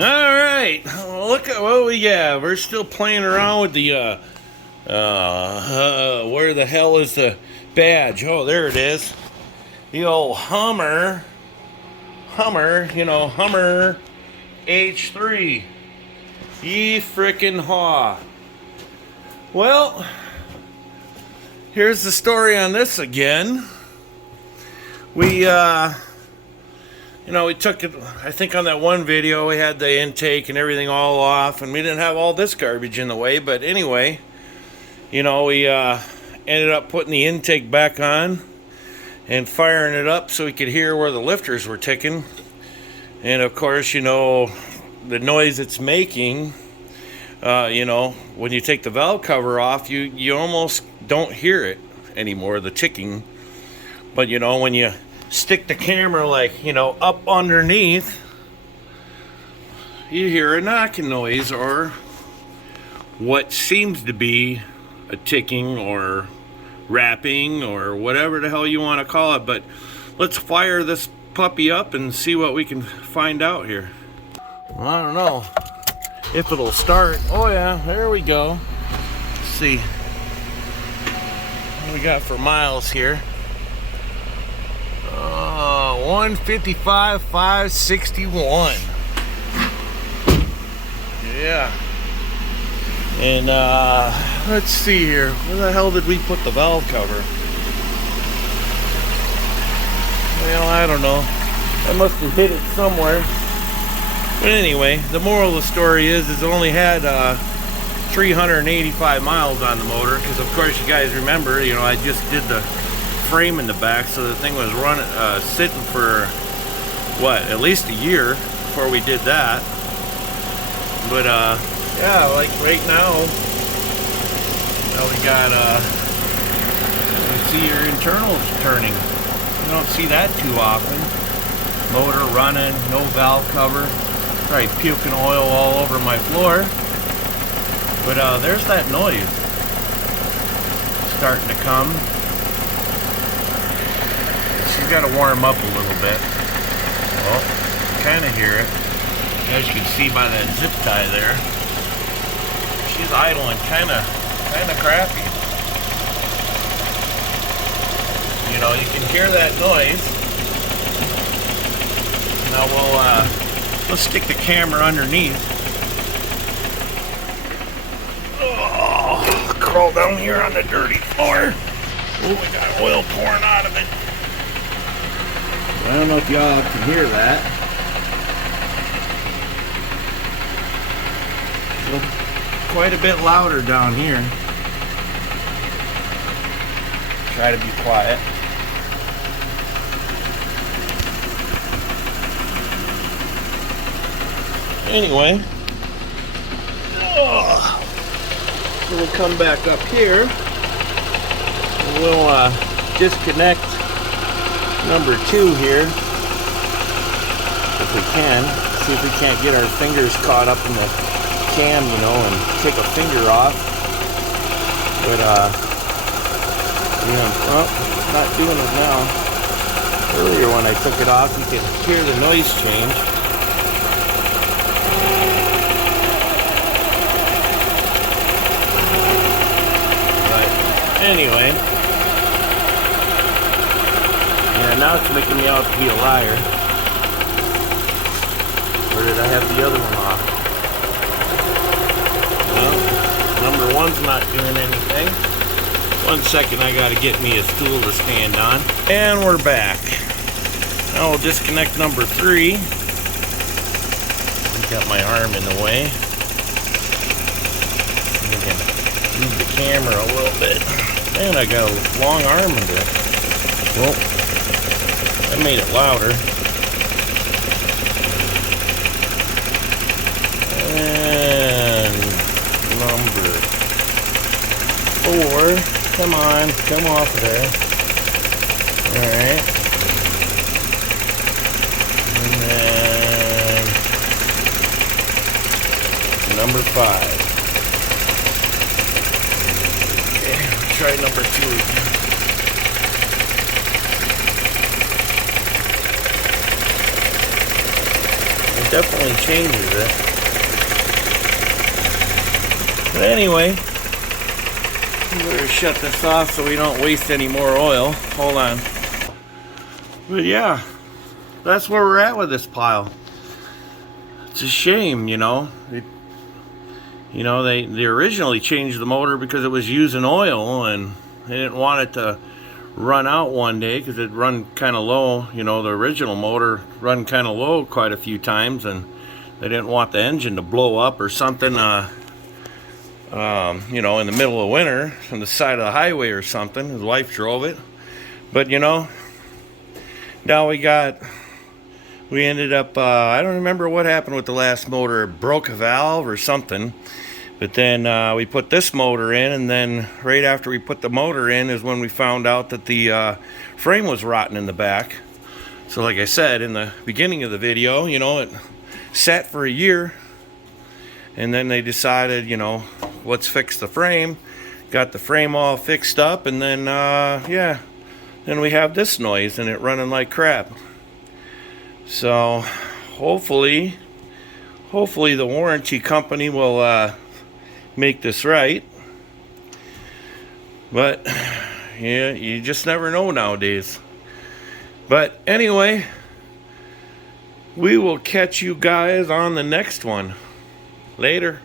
All right, look at what we got. We're still playing around with the where the hell is the badge? Oh, there it is. The old Hummer, you know, Hummer H3. Ye frickin' haw. Well, here's the story on this again. We we took it, I think on that one video we had the intake and everything all off, and we didn't have all this garbage in the way, but anyway, we ended up putting the intake back on and firing it up so we could hear where the lifters were ticking. And of course, the noise it's making, when you take the valve cover off, you almost don't hear it anymore, the ticking. But when you stick the camera up underneath, you hear a knocking noise or what seems to be a ticking or rapping or whatever the hell you want to call it. But let's fire this puppy up and see what we can find out here. I don't know if it'll start. Oh yeah, there we go. Let's see what we got for miles here. 155, 561. Yeah. And let's see here. Where the hell did we put the valve cover? Well, I don't know. I must have hit it somewhere. But anyway, the moral of the story is it only had 385 miles on the motor, because of course you guys remember, I just did the frame in the back, so the thing was running, sitting for at least a year before we did that. But yeah, like right now we got you see your internals turning. You don't see that too often. Motor running, no valve cover, probably puking oil all over my floor. But there's that noise starting to come. She's got to warm up a little bit. Well, kind of hear it. As you can see by that zip tie there, she's idling kind of crappy. You can hear that noise. Now let's stick the camera underneath. Oh, crawl down here on the dirty floor. Oh, we got oil pouring out of it. I don't know if y'all can hear that. So, quite a bit louder down here. Try to be quiet. Anyway, we'll come back up here and we'll disconnect number 2 here if we can. See if we can't get our fingers caught up in the cam, and take a finger off. But well, it's not doing it now. Earlier when I took it off, you could hear the noise change. But anyway, yeah, now it's making me out to be a liar. Or did I have the other one off? Well, number 1's not doing anything. 1 second, I gotta get me a stool to stand on. And we're back. Now we'll disconnect number 3. I've got my arm in the way. I'm gonna move the camera a little bit. Man, I got a long arm in there. Well, I made it louder. And number 4. Come on, come off of there. Alright. And then number 5. Okay, try number 2 again. definitely changes it. But anyway, we better shut this off so we don't waste any more oil. Hold on. But yeah, that's where we're at with this pile. It's a shame, you know. They originally changed the motor because it was using oil, and they didn't want it to run out one day because it'd run kind of low. You know, the original motor run kind of low quite a few times, and they didn't want the engine to blow up or something. You know, in the middle of winter on the side of the highway or something. His wife drove it, but you know, now we ended up, I don't remember what happened with the last motor. It broke a valve or something. But then we put this motor in, and then right after we put the motor in is when we found out that the frame was rotten in the back. So like I said in the beginning of the video, you know, it sat for a year. And then they decided, you know, let's fix the frame. Got the frame all fixed up, and then, yeah. Then we have this noise, and it running like crap. So hopefully the warranty company will make this right. But yeah, you just never know nowadays. But anyway, we will catch you guys on the next one. Later.